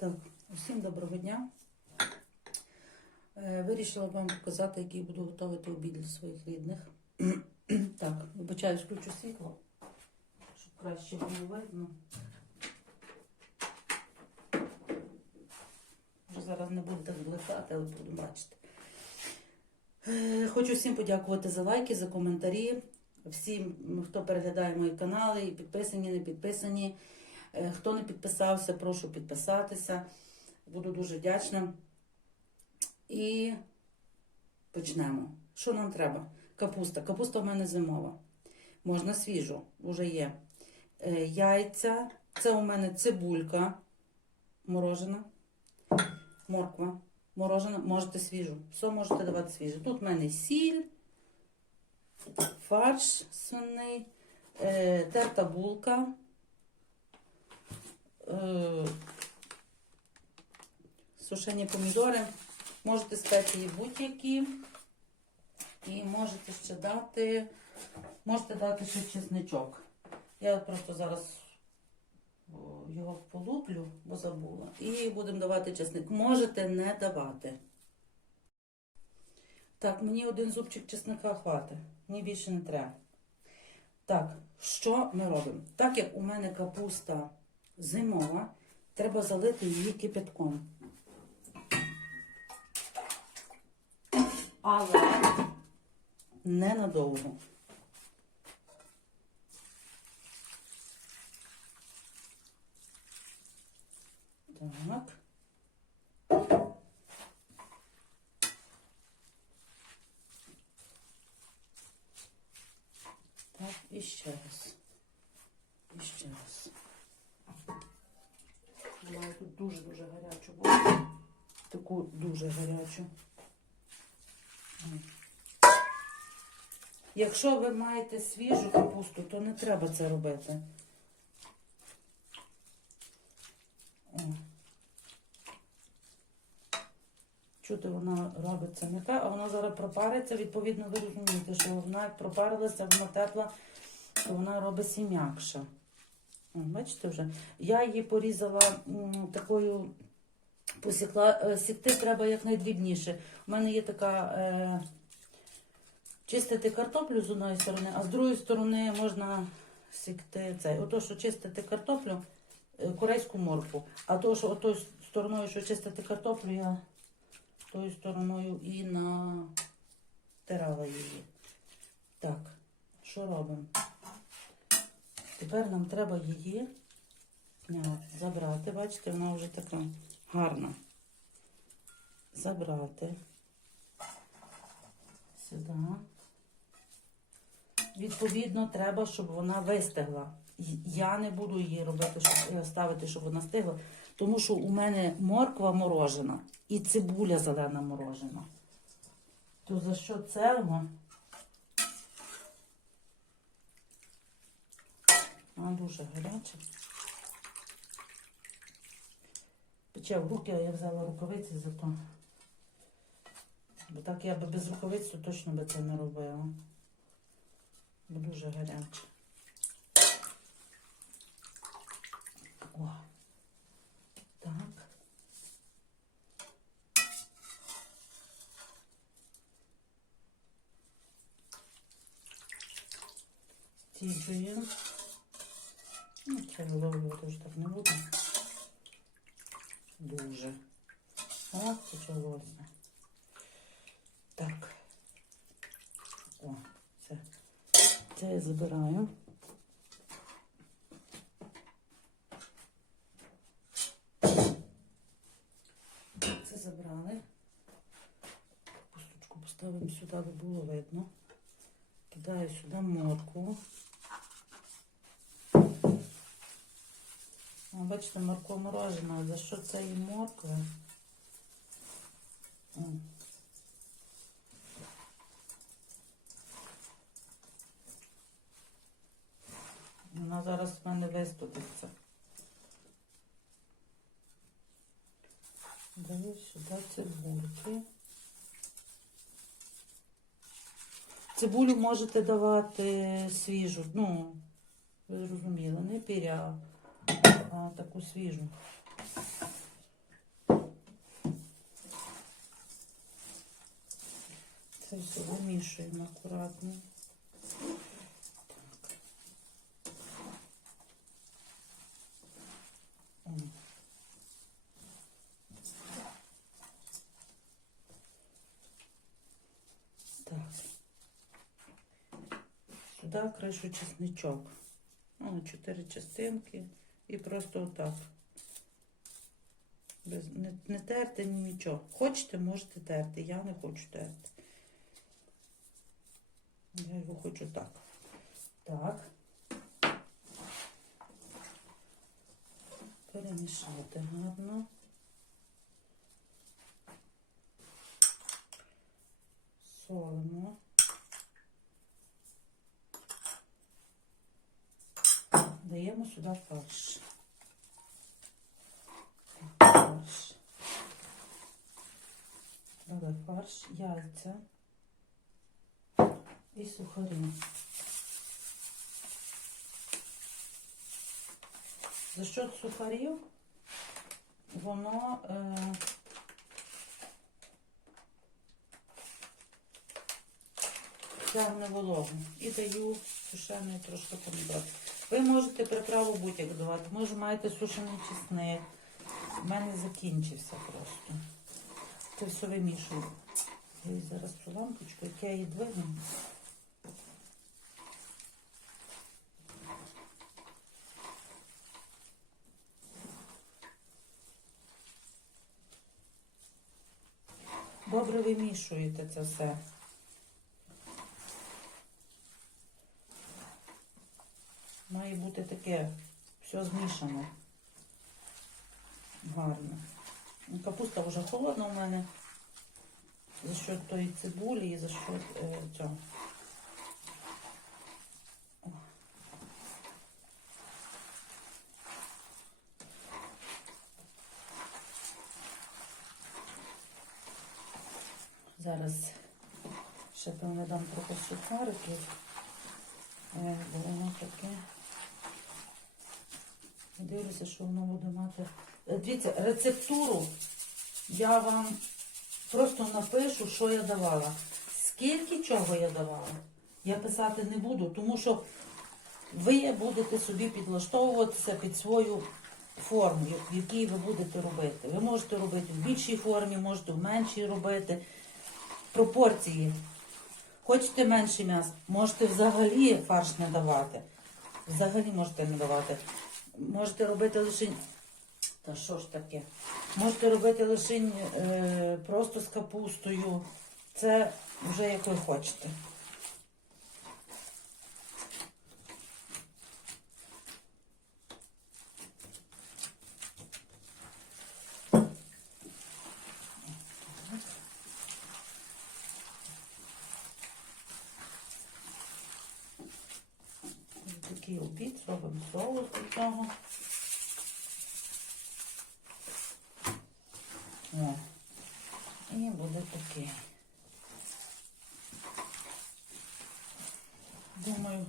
Так, усім доброго дня. Е, Вирішила вам показати, який буду готувати обід для своїх рідних. Так, вибачаюсь, включу світло, щоб краще було видно. Вже зараз не буде так бликати, але буду бачити. Е, Хочу всім подякувати за лайки, за коментарі. Всім, хто переглядає мої канали, і підписані, не підписані. Е, Хто не підписався, прошу підписатися. Буду дуже вдячна. І почнемо. Що нам треба? Капуста. Капуста в мене зимова. Можна свіжу, вже є. Е, Яйця. Це у мене цибулька морожена. Морква морожена. Можете свіжу. Все можете давати свіжу. Тут в мене сіль, фарш свиний, е, терта булка. Е, сушені помідори. Можете спеції будь-які. І можете ще дати, можете дати ще чесничок. Я просто зараз його полуплю, бо забула. І будемо давати чесник. Можете не давати. Так, мені один зубчик чесника хватить. Мені більше не треба. Так, що ми робимо? Так як у мене капуста зимова, треба залити її кипятком. Але ненадовго. Так. Так, і ще раз. І ще раз. Маю тут дуже-дуже гарячу воду. Таку дуже гарячу. Якщо ви маєте свіжу капусту, то не треба це робити. Чути, вона робиться м'яка, а вона зараз пропариться. Відповідно, ви розумієте, що вона як пропарилася, вона тепла, то вона робиться м'якша. Бачите вже? Я її порізала такою, посікла, е, сікти треба якнайдрібніше. У мене є така е, чистити картоплю з одної сторони, а з другої сторони можна сікти цей. Ото, що чистити картоплю, е, корейську моркву. А то, що отою стороною, що чистити картоплю, я тою стороною і натирала її. Так, що робимо? Тепер нам треба її забрати. Бачите, вона вже така гарна. Забрати. Сюди. Відповідно, треба, щоб вона вистигла. Я не буду її робити, щоб е, ставити, щоб вона стигла, тому що у мене морква морожена і цибуля зелена морожена. То за що це? Вона дуже гаряча. Пече в руки, а я взяла рукавиці зато. Бо так я би без рукавиць то точно би це не робила. Бо дуже гаряче. О. Так. Ну, це виловлювати вже так не буду. Дуже. О, почалося. Так. О, це. Це я забираю. Це забрали. Пусточку поставимо сюди, аби було видно. Кидаю сюди моркву. Бачите, морква морожена. За що це і морква? Вона зараз в мене виступиться. Даю сюди цибульки. Цибулю можете давати свіжу, ну, зрозуміли, не піря, таку свіжу. Це все вимішуємо акуратно. Сюди кришу чесничок. Ну, Чотири частинки. І просто отак. Без, не, не терти ні нічого. Хочете, можете терти. Я не хочу терти. Я його хочу так. Так. Перемішати гарно. Солимо. Даємо сюди фарш. Фарш. Дали фарш, яйця і сухарі. За що сухарів воно е, тягне вологу. І даю сушений трошки помідор. Ви можете приправу будь-як давати. Може маєте сушений чесник. У мене закінчився просто. Це все вимішую. Я зараз цю лампочку, як я її двигну. Добре вимішуєте це все. Має бути таке все змішане. Гарно. Ну, Капуста вже холодна у мене. За що тої цибулі і за що е, цього. Зараз ще певно дам трохи сухариків. Е, бо воно таке. Дивлюся, що воно буде мати. Е, Дивіться, рецептуру я вам просто напишу, що я давала. Скільки чого я давала, я писати не буду, тому що ви будете собі підлаштовуватися під свою форму, в якій ви будете робити. Ви можете робити в більшій формі, можете в меншій робити. Пропорції. Хочете менше м'яса, можете взагалі фарш не давати. Взагалі можете не давати. Можете робити лише. Та що ж таке? Можете робити лише е, просто з капустою. Це вже як ви хочете. Такий обід, зробимо соус до цього. О, і буде такий. Думаю,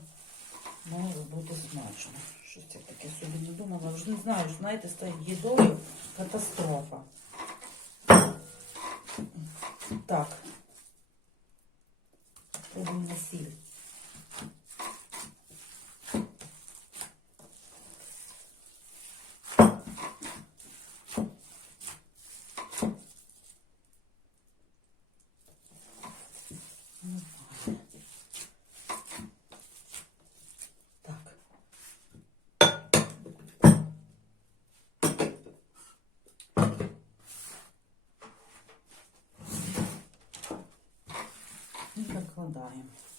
може бути смачно. Щось я таке собі не думала. Вже не знаю, що, знаєте, з тою їдою катастрофа. Так. Пробуємо на сіль. Так. І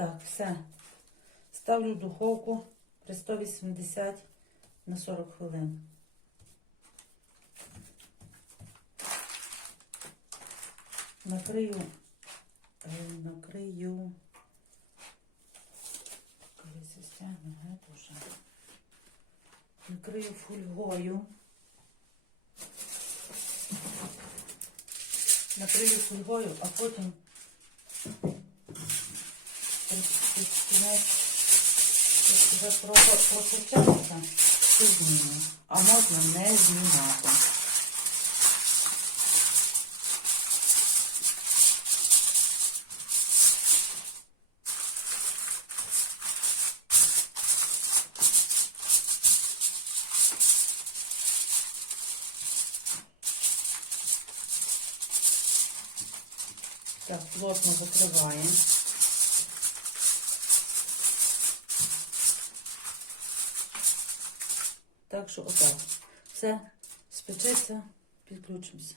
Так, все. Ставлю духовку при 180 на 40 хвилин. Накрию, е, накрию. Накрию фольгою. Накрию фольгою, а потім кінець, вже трохи прокачається, то зніму. А можна не знімати. Так, плотно закриваємо. Що отак. Все, спечеться, підключимося.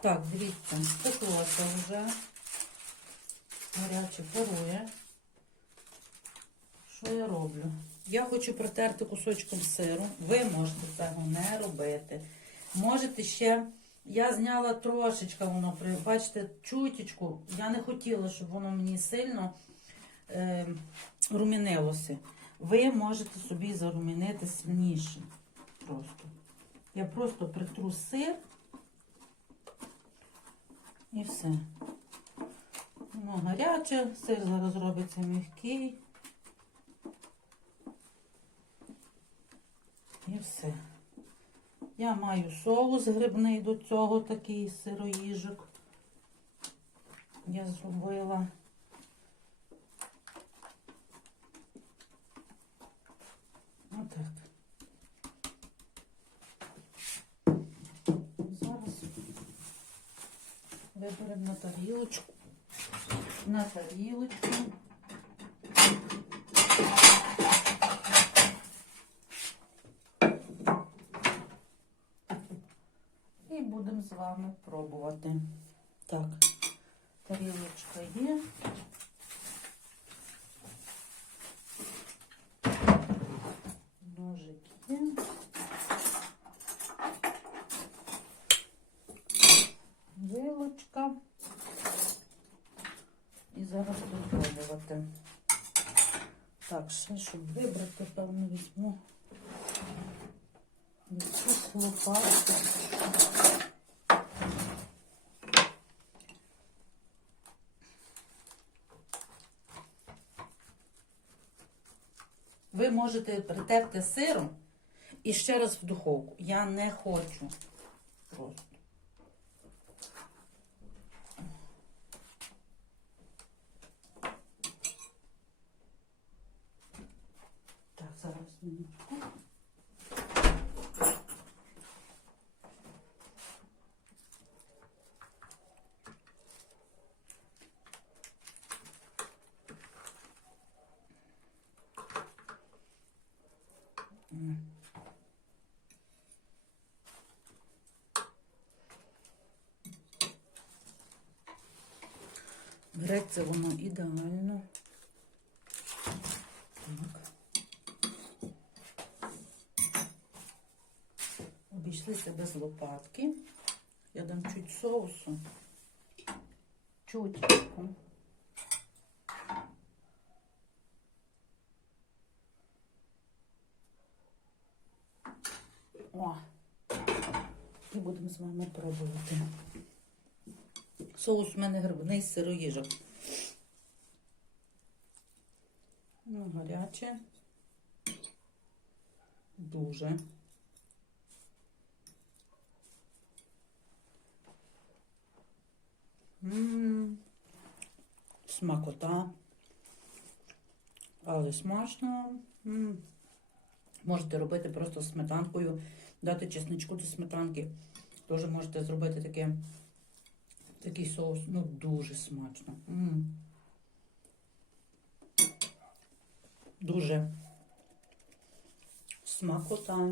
Так, дивіться, спеклося вже. Гаряче парує. Що я роблю? Я хочу протерти кусочком сиру. Ви можете цього не робити. Можете ще. Я зняла трошечка воно, бачите, чутічку. Я не хотіла, щоб воно мені сильно е, румінилося. Ви можете собі зарумінити сильніше. Просто. Я просто притру сир і все. Воно гаряче, сир зараз робиться м'який. І все. Я маю соус грибний до цього, такий сироїжок. Я зробила. На тарілочку. На тарілочку. І будемо з вами пробувати. Так, тарілочка є. Ножик є. Вилочка. І зараз будемо пробувати. Так, щоб вибрати, певно, візьму. Якусь лопатку. Ви можете притерти сиром і ще раз в духовку. Я не хочу. Просто. Так, зараз минутку. Береться воно ідеально. Так. Обійшлися без лопатки. Я дам чуть соусу. Чуточку. О, і будемо з вами пробувати. Соус у мене грибний сироїжок. Ну, гаряче. Дуже. М, Смакота. Але смачно. М. Можете робити просто з сметанкою, дати чесничку до сметанки. Теж можете зробити таке, такий соус. Ну, дуже смачно. М. Дуже смакота.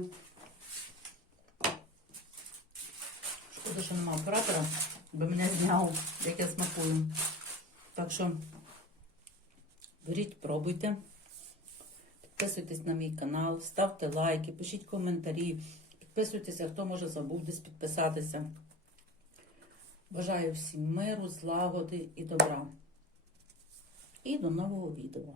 Шкода, що немає оператора, бо мене зняв, як я смакую. Так що Беріть, пробуйте. Підписуйтесь на мій канал, ставте лайки, пишіть коментарі, підписуйтеся, хто може забув десь підписатися. Бажаю всім миру, злагоди і добра. І до нового відео.